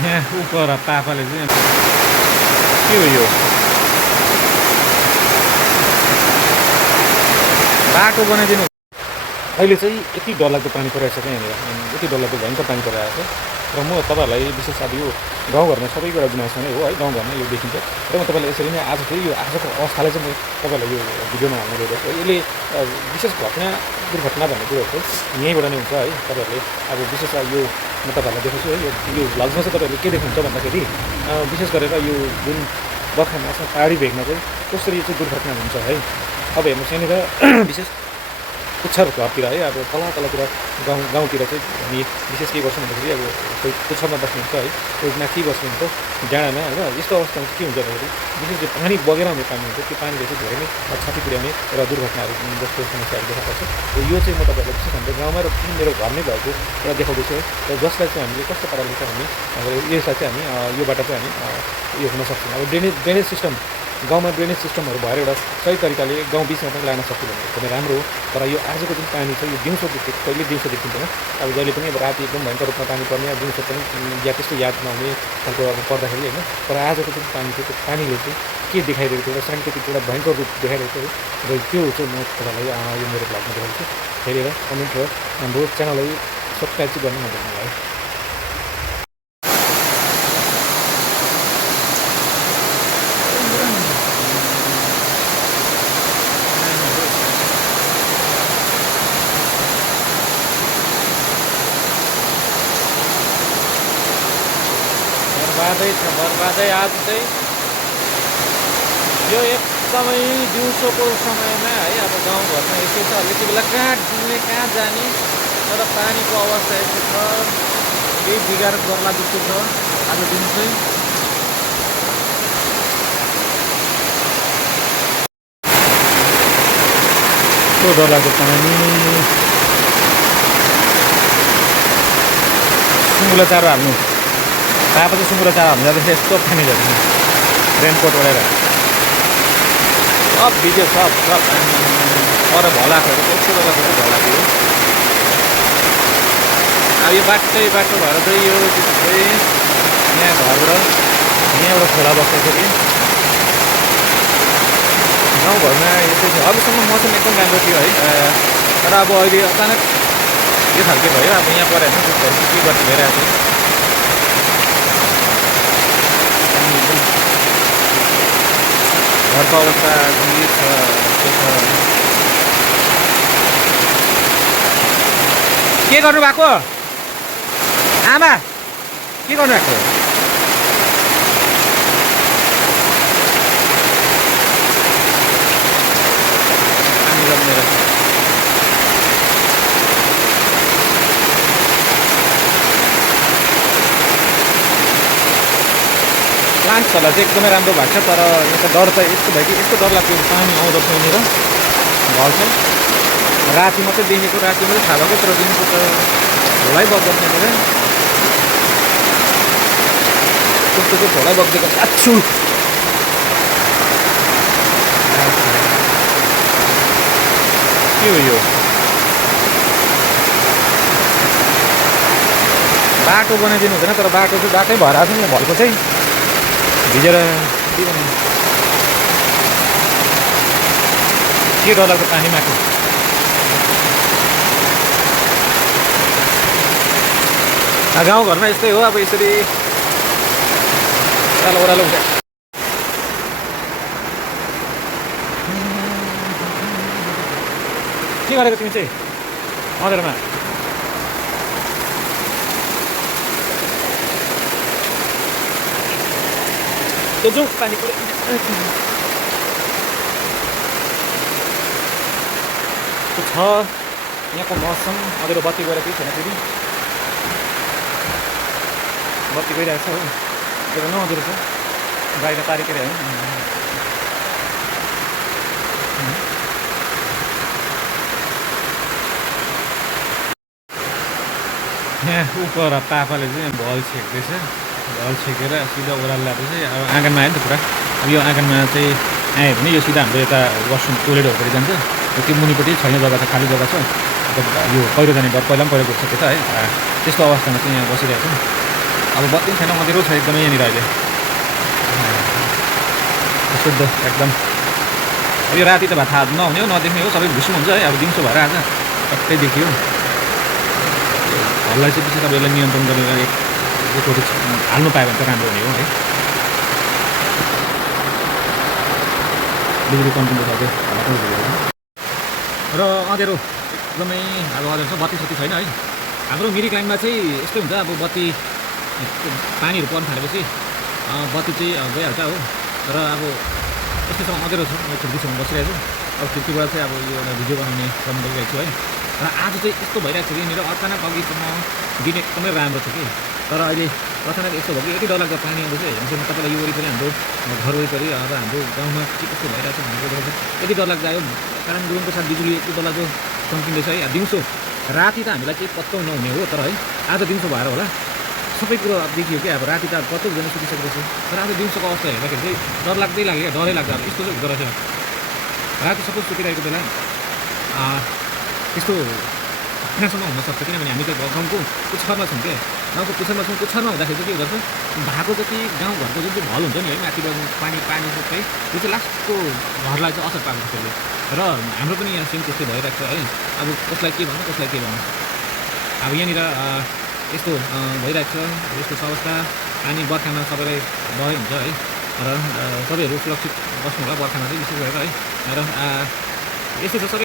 यहाँ उपर पापाले चाहिँ के हो यो बाटो बनाइदिनु। अहिले चाहिँ यति डरलाग्दो पानी परिरहेको छ क्या यहाँनिर, यति डरलाग्दो भयङ्कर पानी परिरहेको छ। र म तपाईँहरूलाई विशेष अब यो गाउँघरमा सबैको एउटा गुनासो नै हो है, गाउँघरमा यो देखिन्छ। र म तपाईँलाई यसरी नै आज फेरि यो आजको अवस्थालाई चाहिँ म तपाईँहरूलाई यो भिडियोमा हाल्नु गइरहेको छु। यसले विशेष घटना दुर्घटना भन्ने कुरोहरू चाहिँ यहीँबाट नै हुन्छ है। तपाईँहरूले अब विशेष यो म तपाईँहरूलाई देखाउँछु है, यो भ्लग्समा चाहिँ तपाईँहरूले के देख्नुहुन्छ भन्दाखेरि विशेष गरेर यो जुन बर्खा मासमा पहाडी भेगमा चाहिँ कसरी चाहिँ दुर्घटना हुन्छ है। अब हेर्नुहोस् यहाँनिर विशेष पुच्छर घरतिर है, अब तलतिर गाउँतिर चाहिँ हामी विशेष के गर्छौँ भन्दाखेरि अब कोही पुच्छरमा बस्नुहुन्छ है, कोही माथि बस्नुहुन्छ डाँडामा होइन। यस्तो अवस्थामा चाहिँ के हुन्छ भन्दाखेरि विशेष जो पानी बगेर आउने पानी हुन्छ, त्यो पानीले चाहिँ धेरै नै क्षति पुर्याउने र दुर्घटनाहरू जस्तो समस्याहरू देखा पर्छ। र यो चाहिँ म तपाईँहरूलाई विशेष हाम्रो गाउँमा र मेरो घरमै भएको एउटा देखाउँदैछु है। र जसलाई चाहिँ हामीले कस्तो पाराले चाहिँ हामी यसलाई चाहिँ हामी योबाट चाहिँ हामी यो हुन सक्छौँ। अब ड्रेनेज सिस्टम गाउँमा ड्रेनेज सिस्टमहरू भएर एउटा सही तरिकाले गाउँ बिचमा पनि लान सक्यो भने एकदमै राम्रो हो। तर यो आजको जुन पानी छ यो दिउँसो कहिले दिउँसो देखिँदैन, अब जहिले पनि अब राति एकदम भयङ्कर रूपमा पानी पर्ने, अब दिउँसो पनि या त्यस्तो याद नहुने खालको अब पर्दाखेरि होइन। तर आजको जुन पानी थियो त्यो पानीले चाहिँ के देखाइरहेको थियो, एउटा साङ्केतिक एउटा भयङ्कर रूप देखाइरहेको थियो र त्यो चाहिँ म तपाईँलाई यो मेरो भ्लगमा देखाउँछु। हेरेर कमेन्ट र हाम्रो च्यानललाई सब्सक्राइब चाहिँ गर्नु नभुल्नु है। बर्बादै आज चाहिँ यो एकदमै दिउँसोको समयमा है। अब गाउँघरमा यस्तो छ, यति बेला कहाँ डुल्ने कहाँ जाने, तर पानीको अवस्था यस्तो छ, केही बिगार गर्ला जस्तो छ आज दिन चाहिँ। यस्तो डरलाग्दो पानी, सुँगुरलाई चारो हाल्नु तापा चाहिँ सुँगुरलाई चारो हाल्नु जाँदाखेरि यस्तो पानी झर्ने, रेनकोट ओढेर सब भिज्यो, सब पानी पर भलाकोहरू कस्तो डरलाग्दो भलाको हो। अब यो बाटो भएर चाहिँ यो चाहिँ यहाँ घरबाट यहाँबाट खोला बस्छ कि गाउँघरमा यस्तै छ। अबसम्म मौसम एकदम राम्रो थियो है, तर अब अहिले अचानक यो खालके भयो। अब यहाँ परेर के गर्नु भइरहेको थियो, घरको अवस्था गम्भीर छ, के छ, के गर्नु भएको आमा, के गर्नु भएको? पानी जमेर प्लान्ट्सहरूलाई चाहिँ एकदमै राम्रो भएको छ। तर यहाँ त डर चाहिँ यस्तो भयो कि यस्तो डर लाग्यो पानी आउँदो रहेछ यहाँनिर। भल चाहिँ राति मात्रै देखेको, राति मात्रै थाहा भएको, तर दिनको त झोलै बग्छ यहाँनिर। त्यस्तो चाहिँ झोलै बगिदिएको साँच्चु के हो यो बाटो बनाइदिनु हुँदैन, तर बाटो चाहिँ बाटै भएर आएको छ नि भलको चाहिँ भिजेर के गर्नु। के डरलाग्दो पानी माथि गाउँघरमा यस्तै हो। अब यसरी ओह्रालो हुन्छ। के गरेको तिमी चाहिँ मन्दिरमा? त्यो जाउँ पानी पऱ्यो छ यहाँको मौसम। अँधेरो बत्ती गएर केही छैन, फेरि बत्ती गइरहेको छ हो, त्यो नअँधेरो छ, बाहिर तारिकेर होइन। यहाँ उपर पापाले चाहिँ भल छेक्दैछ, भल छेकेर सिधा ओह्रालो ल्याएको चाहिँ अब आँगनमा आयो नि त पुरा। अब यो आँगनमा चाहिँ आयो भने यो सिधा हाम्रो यता वासरुम टोइलेटहरूपट्टि जान्छ। त्यो मुनिपट्टि छैन जग्गा छ, खाली जग्गा छ। यो पहिरो जाने घर पहिला पनि पहिरो गइसक्यो त है, त्यस्तो अवस्थामा चाहिँ यहाँ बसिरहेको छ। अब बत्ती पनि छैन, अँध्यारो छ एकदमै यहाँनिर अहिले, शुद्ध एकदम। अब यो राति त भए थाहा नहुने हो, नदेख्ने हो, सबै भुसुम हुन्छ है। अब दिउँसो भएर आज टक्कै देखियो। हललाई चाहिँ विशेष अब यसलाई नियन्त्रण गरेर एकचोटि हाल्नु पायो भने त राम्रो हुने हो है। बिजुली कन्ट्रोल र अँध्यारो एकदमै अब अँध्यारो छ, बत्ती सत्ती छैन है। हाम्रो मिरिक लाइनमा चाहिँ यस्तो हुन्छ, अब बत्ती पानीहरू पर्न थालेपछि बत्ती चाहिँ गइहाल्छ हो। र अब यस्तोसँग अँध्यारो छ, म खिड्कीसँग बसिरहेको छु। अब खिड्कीबाट चाहिँ अब यो एउटा भिडियो बनाउने क्रम गरिरहेको छु है। र आज चाहिँ यस्तो भइरहेको छ कि मेरो अचानक अघिसम्म दिन एकदमै राम्रो थियो कि, तर अहिले अचानक यस्तो भयो कि यति डरलाग्दो पानी आउँदैछ। हेर्नुहोस् म तपाईँलाई यो वरिपरि हाम्रो घर वरिपरि र हाम्रो गाउँमा के कस्तो भइरहेको छ भनेर यति डरलाग्दो आयो। कारण गुरुङको साथ बिजुली यति डरलाग्दो चम्किँदैछ है। दिउँसो राति त हामीलाई चाहिँ पत्तो नहुने हो, तर है आज दिउँसो भएर होला सबै कुरो देखियो कि अब राति त कतिजना सुतिसकेको छु, तर आज दिउँसोको अवस्था हेर्दाखेरि चाहिँ डरलाग्दै लाग्यो क्या, डरै लाग्छ। अब यस्तो चाहिँ हुँदो रहेछ राति सपोज सुतिरहेको बेला त्यस्तो घटनासम्म हुनसक्छ। किनभने हामी त गाउँको पुच्छरमा छौँ क्या, गाउँको पुच्छरमा छौँ। पुच्छरमा हुँदाखेरि चाहिँ के हुँदो रहेछ, भएको जति गाउँघरको जुन चाहिँ भल हुन्छ नि है, माथिबाट पानी जस्तै त्यो चाहिँ लास्टको घरलाई चाहिँ असर पार्छ त्यसले। र हाम्रो पनि यहाँ सेम त्यस्तै भइरहेको छ है। अब कसलाई के भन्नु, कसलाई के भन्नु। अब यहाँनिर यस्तो भइरहेको छ, यस्तो छ अवस्था। अनि बर्खामा सबैलाई भय हुन्छ है, र सबैहरू सुरक्षित बस्नु होला बर्खामा चाहिँ विशेष गरेर है। र यस्तो छ सबै।